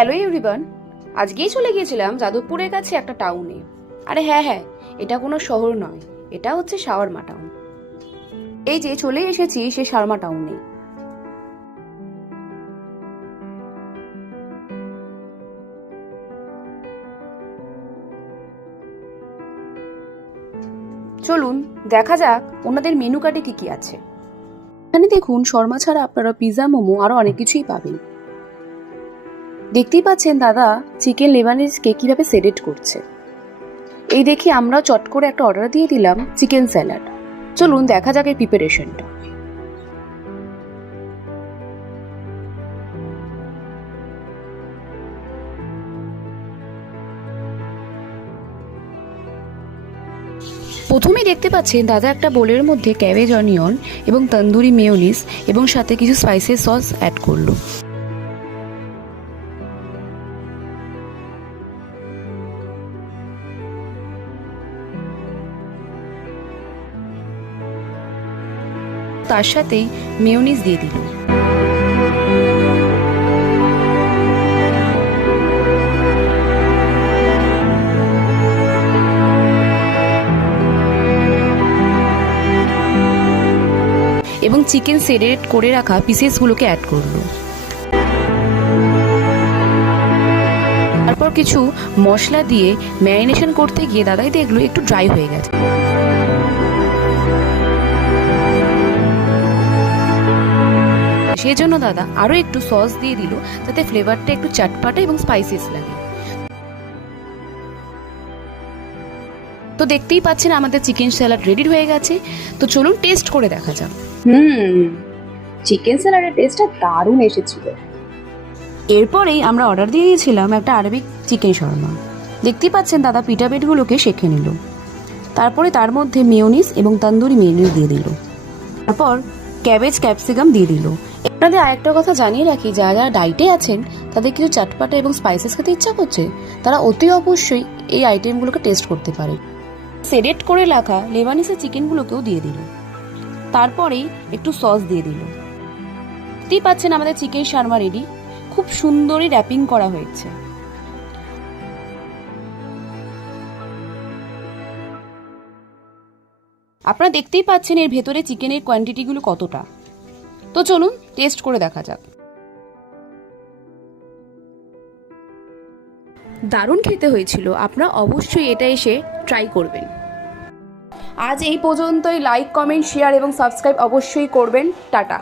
Hello everyone, আজকেই চলে গিয়েছিলাম যাদবপুরের কাছে একটা টাউনে। আরে হ্যাঁ, এটা কোনো শহর নয়, এটা হচ্ছে শাওয়ারমা টাউন। এই যে চলে এসেছি সে শাওয়ারমা টাউনে। চলুন দেখা যাক ওনাদের মেনু কার্ডে কি কি আছে। এখানে দেখুন শর্মা ছাড়া আপনারা পিৎজা, মোমো আরো অনেক কিছুই পাবেন। দেখতেই পাচ্ছেন দাদা চিকেন লেবানিজকে কিভাবে সেলেক্ট করছে। এই দেখি আমরা চট করে একটা অর্ডার দিয়ে দিলাম চিকেন স্যালাড। চলুন দেখা যাক এর প্রিপারেশনটা। প্রথমেই দেখতে পাচ্ছেন দাদা একটা বোলের মধ্যে ক্যাবেজ, অনিয়ন এবং তন্দুরি মেয়োনিজ এবং সাথে কিছু স্পাইসেস সস অ্যাড করলো। তার সাথেই মেয়োনিজ দিয়ে দিল। এবং চিকেন সেরেট করে রাখা পিসেসগুলোকে অ্যাড করলো। তারপর কিছু মশলা দিয়ে ম্যারিনেশন করতে গিয়ে দাদাই দেখলো একটু ড্রাই হয়ে গেছে। সেজন্য দাদা আরো একটু সস দিয়ে দিল যাতে ফ্লেভারটা একটু চটপাটা এবং স্পাইসিস লাগে। তো দেখতেই পাচ্ছেন আমাদের চিকেন স্যালাড রেডি হয়ে গেছে। তো চলুন টেস্ট করে দেখা যাক। চিকেন স্যালাডের টেস্টটা দারুণ এসেছিল। এরপরেই আমরা অর্ডার দিয়ে দিয়েছিলাম একটা আরবিক চিকেন শর্মা। দেখতেই পাচ্ছেন দাদা পিটা বেটগুলোকে সেঁকে নিল। তারপরে তার মধ্যে মেয়োনিজ এবং তন্দুরি মেয়োনিজ দিয়ে দিল। তারপর ক্যাবেজ, ক্যাপসিকাম দিয়ে দিল। আপনাদের আরেকটা কথা জানিয়ে রাখি, যারা যারা ডাইটে আছেন তাদের কিছু চটপাটা এবং স্পাইসেস খেতে ইচ্ছা করছে, তারা অতি অবশ্যই এই আইটেমগুলোকে টেস্ট করতে পারে। সেলেক্ট করে রাখা লেবানিসের চিকেনগুলোকেও দিয়ে দিল। তারপরেই একটু সস দিয়ে দিল। দেখতেই পাচ্ছেন আমাদের চিকেন শর্মা রেডি। খুব সুন্দরই র্যাপিং করা হয়েছে। আপনারা দেখতেই পাচ্ছেন এর ভেতরে চিকেনের কোয়ান্টিটিগুলো কতটা। তো চলুন টেস্ট করে দেখা যাক। দারুণ খেতে হয়েছিল। আপনারা অবশ্যই এটা এসে ট্রাই করবেন। আজ এই পর্যন্তই। লাইক, কমেন্ট, শেয়ার এবং সাবস্ক্রাইব অবশ্যই করবেন। টাটা।